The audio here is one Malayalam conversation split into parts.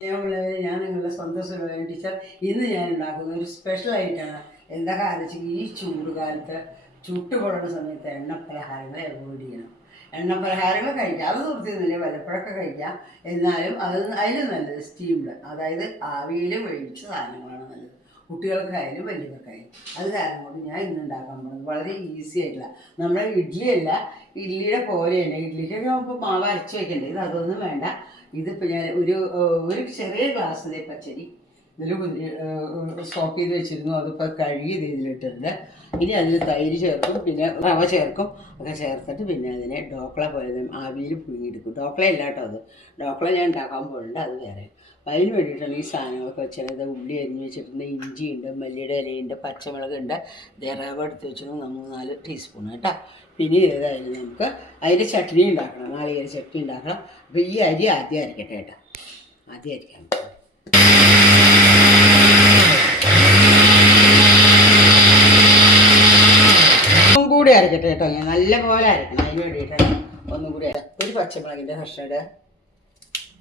സ്നേഹമുള്ളവരെ, ഞാൻ നിങ്ങളുടെ സ്വന്തം സുലഭൻ ടീച്ചർ. ഇന്ന് ഞാൻ ഉണ്ടാക്കുന്ന ഒരു സ്പെഷ്യൽ ആയിട്ടാണ്. എന്താ കാരണം, ഈ ചൂട് കാലത്ത് ചുട്ടുപൊള്ളുന്ന സമയത്ത് എണ്ണപ്പലഹാരങ്ങൾ അവോയ്ഡ് ചെയ്യണം. എണ്ണപ്പലഹാരങ്ങൾ കഴിക്കാം, അത് നിർത്തിയൊന്നുമില്ല, വല്ലപ്പോഴൊക്കെ കഴിക്കാം. എന്നാലും അതിലും നല്ലത് സ്റ്റീംഡ്, അതായത് ആവിയിൽ വേവിച്ച സാധനങ്ങളാണ് നല്ലത്. കുട്ടികൾക്കായാലും വലിയവർക്കായാലും. അത് കാരണം കൊണ്ട് ഞാൻ ഇന്ന് ഉണ്ടാക്കാൻ പോകുന്നത് വളരെ ഈസി ആയിട്ടുള്ള, നമ്മുടെ ഇഡ്ഡലിയല്ല, ഇഡ്ഡലിയുടെ പോലെ തന്നെ. ഇഡ്ഡലിക്കൊക്കെ ആകുമ്പോൾ മാവ് അരച്ച് വയ്ക്കണ്ടേ, ഇത് അതൊന്നും വേണ്ട. ഇതിപ്പോൾ ഞാൻ ഒരു ചെറിയ ഗ്ലാസ്സിലെ പച്ചരി ഇതിൽ സ്റ്റോക്ക് ചെയ്ത് വെച്ചിരുന്നു. അതിപ്പോൾ കഴുകി ഇതിലിട്ടിട്ടുണ്ട്. ഇനി അതിൽ തൈര് ചേർക്കും, പിന്നെ റവ ചേർക്കും. ഒക്കെ ചേർത്തിട്ട് പിന്നെ അതിനെ ഡോക്കള പോലെ ആവിയിൽ പുഴുങ്ങിയെടുക്കും. ഡോക്കള അല്ല കേട്ടോ, അത് ഡോക്കള ഞാൻ ഉണ്ടാക്കാൻ പോകുന്നുണ്ട്, അത് വേറെ. അപ്പം അതിന് വേണ്ടിയിട്ടാണ് ഈ സാധനങ്ങളൊക്കെ വെച്ചത്. ഉള്ളി അരിഞ്ഞ് വെച്ചിട്ടുണ്ട്, ഇഞ്ചിയുണ്ട്, മല്ലിയുടെ ഇലയുണ്ട്, പച്ചമുളകുണ്ട്, റവ എടുത്ത് വെച്ചിട്ടുണ്ട് 3-4 ടീസ്പൂൺ കേട്ടോ. പിന്നെ ഏതായാലും നമുക്ക് അതിൻ്റെ ചട്നി ഉണ്ടാക്കണം, നാളികേര ചട്നി ഉണ്ടാക്കണം. അപ്പോൾ ഈ അരി ആദ്യം അരക്കട്ടെ കേട്ടോ, ആദ്യം അരിക്കാം. ഒന്നും കൂടി അരക്കട്ടെ കേട്ടോ, ഞാൻ നല്ല പോലെ അരക്കണം. അതിന് വേണ്ടിയിട്ടാണ് ഒന്നും കൂടി ഒരു പച്ചമുളകിൻ്റെ കഷ്ണം ഇടുക.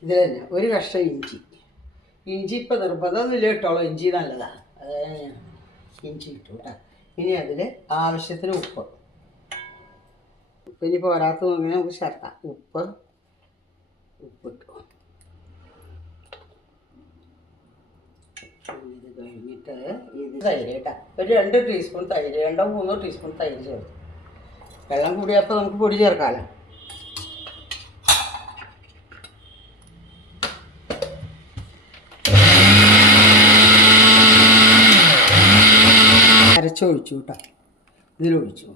ഇത് തന്നെ ഒരു കഷ്ണം ഇഞ്ചി. ഇഞ്ചി ഇപ്പോൾ നിർബന്ധമൊന്നുമില്ല കേട്ടോളൂ, ഇഞ്ചി നല്ലതാണ്, അതായത് ഞാൻ ഇഞ്ചി ഇട്ടു കേട്ടോ. ഇനി അതിൽ ആവശ്യത്തിന് ഉപ്പ്. ഇനി പോരാത്ത നോക്കി നമുക്ക് ചേർക്കാം. ഉപ്പിട്ടു. ഇത് കഴിഞ്ഞിട്ട് ഇത് തൈര് കേട്ടോ, ഒരു 2 ടീസ്പൂൺ തൈര്, 2-3 ടീസ്പൂൺ തൈര് ചേർക്കും. വെള്ളം കൂടിയപ്പോൾ നമുക്ക് പൊടി ചേർക്കാമല്ലോ. അരച്ചൊഴിച്ചു കേട്ടോ, ഇതിലൊഴിച്ചു.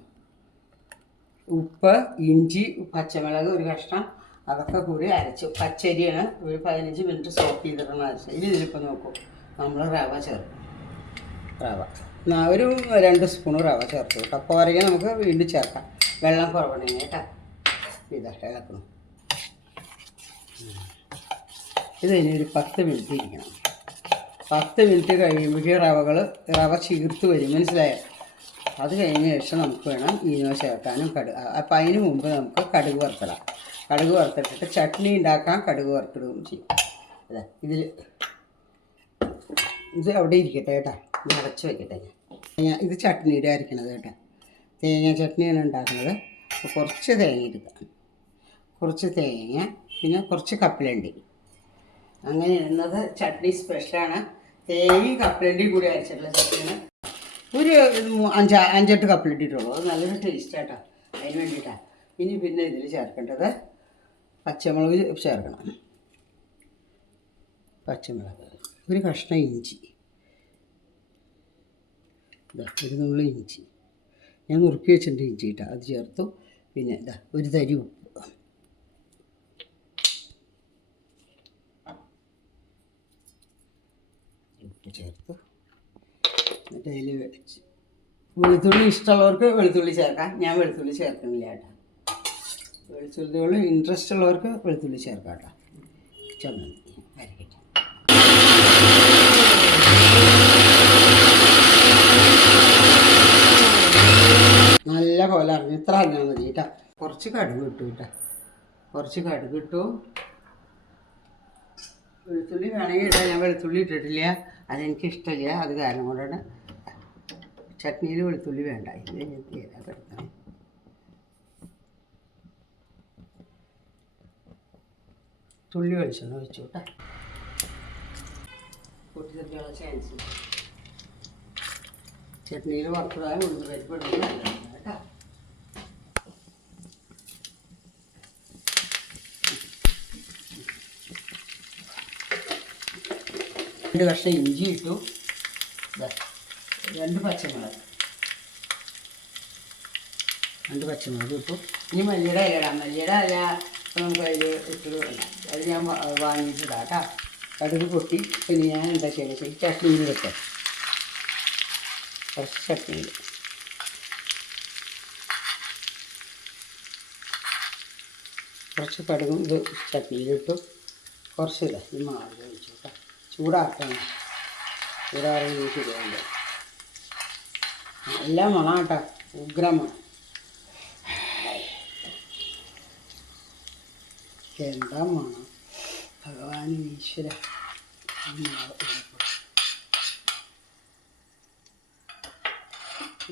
ഉപ്പ്, ഇഞ്ചി, പച്ചമുളക് ഒരു കഷ്ണം, അതൊക്കെ കൂടി അരച്ചു. പച്ചരിയാണ്, ഒരു 15 മിനിറ്റ് സോക്ക് ചെയ്തിട്ടാണ് അരച്ചത്. ഇനി ഇതിലിപ്പോൾ നോക്കൂ, നമ്മൾ റവ ചേർക്കും. ഒരു 2 സ്പൂൺ റവ ചേർത്തു കേട്ടോ. പോരെങ്കിൽ നമുക്ക് വീണ്ടും ചേർക്കാം, വെള്ളം കുറവണെങ്കിൽ കേട്ടോ. ഇതാ ഇളക്കണം. ഇത് ഇനി ഒരു 10 മിനിറ്റ് ഇരിക്കണം. 10 മിനിറ്റ് കഴിയുമ്പോഴേക്കും റവ ചീർത്ത് വരും, മനസ്സിലായോ? അത് കഴിഞ്ഞ ശേഷം നമുക്ക് വേണം ഈനോ ചേർക്കാനും അപ്പം അതിന് മുമ്പ് നമുക്ക് കടുക് വറുത്തിടാം. കടുക് വറുത്തിട്ടിട്ട് ചട്നി ഉണ്ടാക്കാൻ കടുക് വറുത്തിടുകയും ചെയ്യും. അതെ, ഇത് അവിടെ ഇരിക്കട്ടെ കേട്ടോ, ഇത് അടച്ച് വയ്ക്കട്ടെ. ഇത് ചട്നിയുടെ അരക്കണത് കേട്ടോ, തേങ്ങ ചട്നിയാണ് ഉണ്ടാക്കുന്നത്. അപ്പോൾ കുറച്ച് തേങ്ങ എടുക്കാം, കുറച്ച് തേങ്ങ, പിന്നെ കുറച്ച് കപ്പലണ്ടി. അങ്ങനെ ഇടുന്നത് ചട്നി സ്പെഷ്യലാണ്. തേങ്ങയും കപ്പലണ്ടിയും കൂടി അരച്ചിട്ടുള്ള ചട്നിയാണ്. ഒരു 5-8 കപ്പലണ്ടി ഇട്ടുള്ളൂ, അത് നല്ലൊരു ടേസ്റ്റ് കേട്ടോ, അതിന് വേണ്ടിയിട്ടാണ്. പിന്നെ ഇതിൽ ചേർക്കേണ്ടത് പച്ചമുളക് ചേർക്കണം. പച്ചമുളക്, ഒരു കഷ്ണം ഇഞ്ചി, ഒരു നുള്ളി ഇഞ്ചി ഞാൻ നുറുക്കി വെച്ചിട്ടുണ്ട്, ഇഞ്ചി കേട്ടോ, അത് ചേർത്തു. പിന്നെ ഒരു തരി ഉപ്പ്. ചേർത്തു. എന്നിട്ട് അതിൽ വെളുത്തുള്ളി ഇഷ്ടമുള്ളവർക്ക് വെളുത്തുള്ളി ചേർക്കാം, ഞാൻ വെളുത്തുള്ളി ചേർക്കുന്നില്ല കേട്ടോ. വെളുത്തുള്ളിയോട് ഇൻട്രസ്റ്റ് ഉള്ളവർക്ക് വെളുത്തുള്ളി ചേർക്കാം കേട്ടോ. ചമ്മന്തി അരക്കട്ടെ. നല്ല പോലെ അറിഞ്ഞു, ഇത്ര അറിഞ്ഞാൽ മതി കേട്ടോ. കുറച്ച് കടുക് ഇട്ടു കേട്ടോ, കുറച്ച് കടുക് ഇട്ടു. വെളുത്തുള്ളി വേണമെങ്കിൽ ഇടാം, ഞാൻ വെളുത്തുള്ളി ഇട്ടിട്ടില്ല, അതെനിക്ക് ഇഷ്ടമില്ല. അത് കാരണം കൊണ്ടാണ് ചട്നിയിൽ വെളുത്തുള്ളി വേണ്ട. ഇത് എനിക്ക് കിടക്കണം. തുള്ളി വെളിച്ചെണ്ണ വെച്ചു കേട്ടോ, പൊട്ടിത്തെറിക്കാനുള്ള ചാൻസ്. ചട്നിയിൽ വറുത്തതായ ഉള്ളി പരിപ്പ് ഇടുന്നത് നല്ലതാണ് കേട്ടോ. രണ്ട് കഷ്ണം ഇഞ്ചി ഇട്ടു, 2 പച്ചമുളക് ഇട്ടു. ഇനി മല്ലിയുടെ ഇല ഇടാം. മല്ലിയുടെ ഇല നമുക്ക് അതിൽ ഇട്ട് വേണ്ട, അത് ഞാൻ വാങ്ങിയിട്ടിടാം കേട്ടോ. കടുക് പൊട്ടി. പിന്നെ ഞാൻ എന്താ ചെയ്യുന്നത്, ഈ ചട്നിയിലിട്ട് കുറച്ച് ചട്നിയിൽ കുറച്ച് കടുകും ഇത് ചട്നിയിലിട്ടു. കുറച്ചില്ല ഈ മാവ് കഴിച്ചു കേട്ടോ. ചൂടാക്കണം, ചൂടാറുന്നത് ശരിയല്ല. എല്ലാം മണം കേട്ടോ, ഉഗ്രമാണ്. എന്താ മണം, ഭഗവാൻ ഈശ്വര.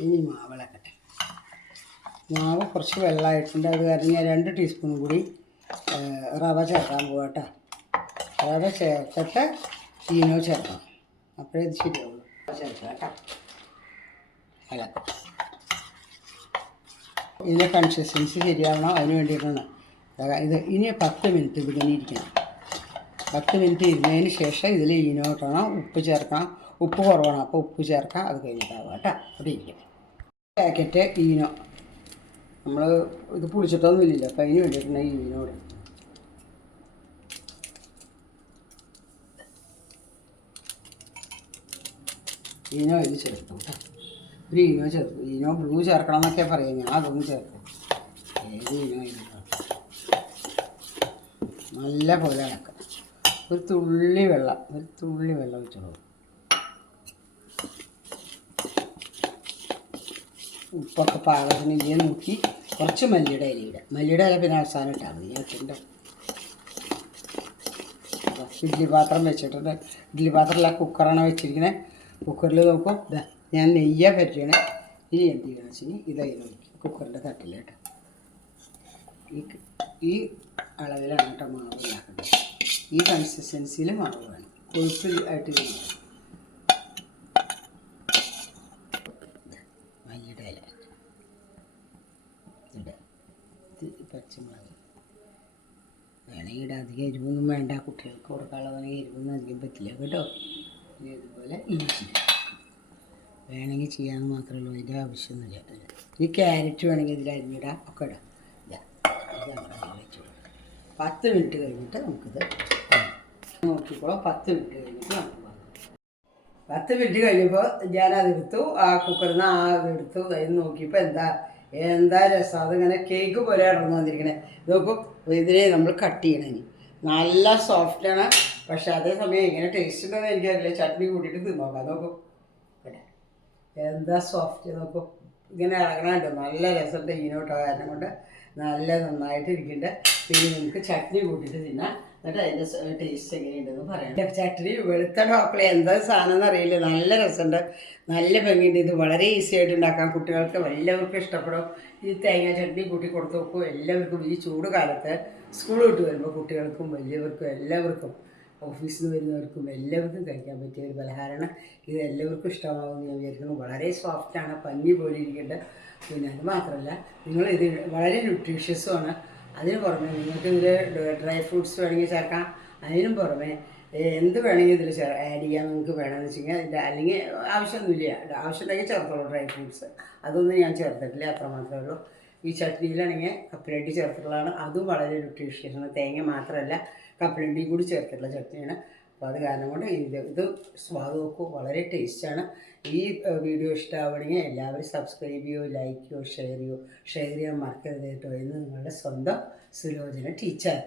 ഇനി മാവിളക്കട്ടെ. മാവ് കുറച്ച് വെള്ളമായിട്ടുണ്ട്, അത് കാരണം ഞാൻ 2 ടീസ്പൂൺ കൂടി റവ ചേർക്കാൻ പോവാട്ടോ. റവ ചേർത്തിട്ട് ഈനോ ചേർക്കണം, അപ്പോഴേ ഇത് ശരിയാവുള്ളൂ. ചേർക്കാം കേട്ടോ. അല്ല, ഇതിൻ്റെ കൺസിസ്റ്റൻസി ശരിയാവണം, അതിന് വേണ്ടിയിട്ടാണ് ഇത്. ഇനി 10 മിനിറ്റ് ഇതിങ്ങനെ ഇരിക്കണം. 10 മിനിറ്റ് ഇരുന്നതിന് ശേഷം ഇതിൽ ഈനോ ഇടണം, ഉപ്പ് ചേർക്കണം. ഉപ്പ് കുറവാണ്, അപ്പോൾ ഉപ്പ് ചേർക്കാം. അത് കഴിഞ്ഞിട്ടാവുക കേട്ടോ. അവിടെ ഇരിക്കണം. പാക്കറ്റ് ഈനോ നമ്മൾ ഇത് പുളിച്ചിട്ടൊന്നുമില്ല, അപ്പോൾ അതിന് വേണ്ടിയിട്ടാണ് ഈ ഈനോ ഇടുന്നത്. ഈനോ ഇത് ചേർക്കും കേട്ടോ. ഒരു ഈനോ ചേർക്കും. ഈനോ ബ്ലൂ ചേർക്കണം എന്നൊക്കെ പറയും, ഞാൻ അതൊന്നും ചേർക്കും. ഏത് ഈനോ നല്ല പോലെ ഇളക്കാം. ഒരു തുള്ളി വെള്ളം വെച്ചോളൂ. ഉപ്പൊക്കെ പാകത്തിന് ഇല്ലേ നോക്കി കുറച്ച് മല്ലിയുടെ ഇലയിടുക. മല്ലിയുടെ ഇല പിന്നെ അവസാനം ഇട്ടാൽ മതി. ഞാൻ ഇട്ടുണ്ട് ഇഡ്ഡലി പാത്രം വെച്ചിട്ടുണ്ട്. ഇഡ്ഡലി പാത്രമല്ല, കുക്കറാണ് വെച്ചിരിക്കുന്നത്. കുക്കറിൽ നോക്കും. ഇതാ ഞാൻ നെയ്യാൻ പറ്റുകയാണ്. ഇനി എന്ത് ചെയ്യണം വെച്ചാൽ ഇതായി കുക്കറിൻ്റെ തട്ടിൽ കേട്ടോ. ഈ അളവിലാണ് കേട്ടോ മാവ് ഉണ്ടാക്കേണ്ടത്. ഈ കൺസിസ്റ്റൻസിയിൽ മാവ് വേണം, കൊഴുപ്പ് ആയിട്ട് ചെയ്യണം. മല്ലിയുടെ ഇല ഇടുക. പച്ചമുളക് വേണമെങ്കിൽ ഇടാം. അധികം എരിവൊന്നും വേണ്ട, കുട്ടികൾക്ക് കൊടുക്കാനുള്ളതാണെങ്കിൽ എരിവൊന്നും അധികം പറ്റില്ല കേട്ടോ. ഇനി ഇതുപോലെ ഇഞ്ചി വേണമെങ്കിൽ ചെയ്യാമെന്ന് മാത്രമേ ഉള്ളൂ, അതിൻ്റെ ആവശ്യമൊന്നുമില്ല. ഈ ക്യാരറ്റ് വേണമെങ്കിൽ ഇതിൽ അരിഞ്ഞിടാം, ഒക്കെ ഇടാം. ഇത് നമ്മൾ വെച്ചു 10 മിനിറ്റ് കഴിഞ്ഞിട്ട് നമുക്കിത് നോക്കിക്കോളാം. 10 മിനിറ്റ് കഴിഞ്ഞിട്ട് നമുക്ക് വാങ്ങാം. 10 മിനിറ്റ് കഴിഞ്ഞപ്പോൾ ഞാനതെടുത്തു, ആ കുക്കറിൽ നിന്ന് അതെടുത്തു. അതിന് നോക്കിയപ്പോൾ എന്താ രസം. അതിങ്ങനെ കേക്ക് പോലെ ഇടന്നു വന്നിരിക്കണേ. നോക്കൂ, ഇതിനെ നമ്മൾ കട്ട് ചെയ്യണം. ഇനി നല്ല സോഫ്റ്റാണ്, പക്ഷെ അതേസമയം എങ്ങനെ ടേസ്റ്റ് ഉണ്ടെന്ന് എനിക്കറിയില്ല. ചട്നി കൂട്ടിയിട്ട് തിന്നോക്കാം. നോക്കൂ എന്താ സോഫ്റ്റ്. നോക്കൂ, ഇങ്ങനെ ഇളകണുണ്ടോ, നല്ല രസമുണ്ട്. ഈനോട്ടോ കാരണം കൊണ്ട് നല്ല നന്നായിട്ട് ഇരിക്കുന്നുണ്ട്. പിന്നെ നമുക്ക് ചട്നി കൂട്ടിയിട്ട് തിന്നാം. എന്നിട്ട് അതിൻ്റെ ടേസ്റ്റ് എങ്ങനെയുണ്ടെന്ന് പറയാം. ചട്നി വെളുത്ത ഡോക്കളെ എന്താ സാധനം എന്നറിയില്ല, നല്ല രസമുണ്ട്, നല്ല ഭംഗിയുണ്ട്. ഇത് വളരെ ഈസി ആയിട്ട് ഉണ്ടാക്കാം. കുട്ടികൾക്ക് എല്ലാവർക്കും ഇഷ്ടപ്പെടും. ഈ തേങ്ങ ചട്നി കൂട്ടി കൊടുത്ത് നോക്കും. എല്ലാവർക്കും ഈ ചൂട് കാലത്ത് സ്കൂൾ വിട്ട് വരുമ്പോൾ കുട്ടികൾക്കും വലിയവർക്കും എല്ലാവർക്കും ഓഫീസിൽ നിന്ന് വരുന്നവർക്കും എല്ലാവർക്കും കഴിക്കാൻ പറ്റിയ ഒരു പലഹാരമാണ്. ഇത് എല്ലാവർക്കും ഇഷ്ടമാകുമെന്ന് ഞാൻ വിചാരിക്കുന്നു. വളരെ സോഫ്റ്റാണ്, പഞ്ഞി പോലെ ഇരിക്കേണ്ടത്. പിന്നെ അത് മാത്രമല്ല, നിങ്ങളിത് വളരെ ന്യൂട്രീഷ്യസുമാണ്. അതിന് പുറമെ നിങ്ങൾക്ക് ഇതിൽ ഡ്രൈ ഫ്രൂട്ട്സ് വേണമെങ്കിൽ ചേർക്കാം. അതിനും പുറമെ എന്ത് വേണമെങ്കിൽ ഇതിൽ ആഡ് ചെയ്യാൻ നിങ്ങൾക്ക് വേണമെന്ന് വെച്ച് കഴിഞ്ഞാൽ ഇതിൻ്റെ അല്ലെങ്കിൽ ആവശ്യമൊന്നുമില്ല. ആവശ്യമുണ്ടെങ്കിൽ ചേർത്തോളൂ ഡ്രൈ ഫ്രൂട്ട്സ്. അതൊന്നും ഞാൻ ചേർത്തിട്ടില്ല, അത്രമാത്രമേ ഉള്ളൂ. ഈ ചട്നിയിലാണെങ്കിൽ കപ്പലണ്ടി ചേർത്തിട്ടുള്ളതാണ്, അതും വളരെ ന്യൂട്രീഷ്യസാണ്. തേങ്ങ മാത്രമല്ല, കപ്പലണ്ടിയും കൂടി ചേർത്തിട്ടുള്ള ചട്നിയാണ്. അപ്പോൾ അത് കാരണം കൊണ്ട് ഇത് സ്വാദ് നോക്കൂ, വളരെ ടേസ്റ്റാണ്. ഈ വീഡിയോ ഇഷ്ടമാവണമെങ്കിൽ എല്ലാവരും സബ്സ്ക്രൈബ് ചെയ്യുമോ, ലൈക്ക് ചെയ്യുമോ, ഷെയർ ചെയ്യാൻ മറക്കരുത് കേട്ടോ. എന്ന് നിങ്ങളുടെ സ്വന്തം സുലോചന ടീച്ചർ.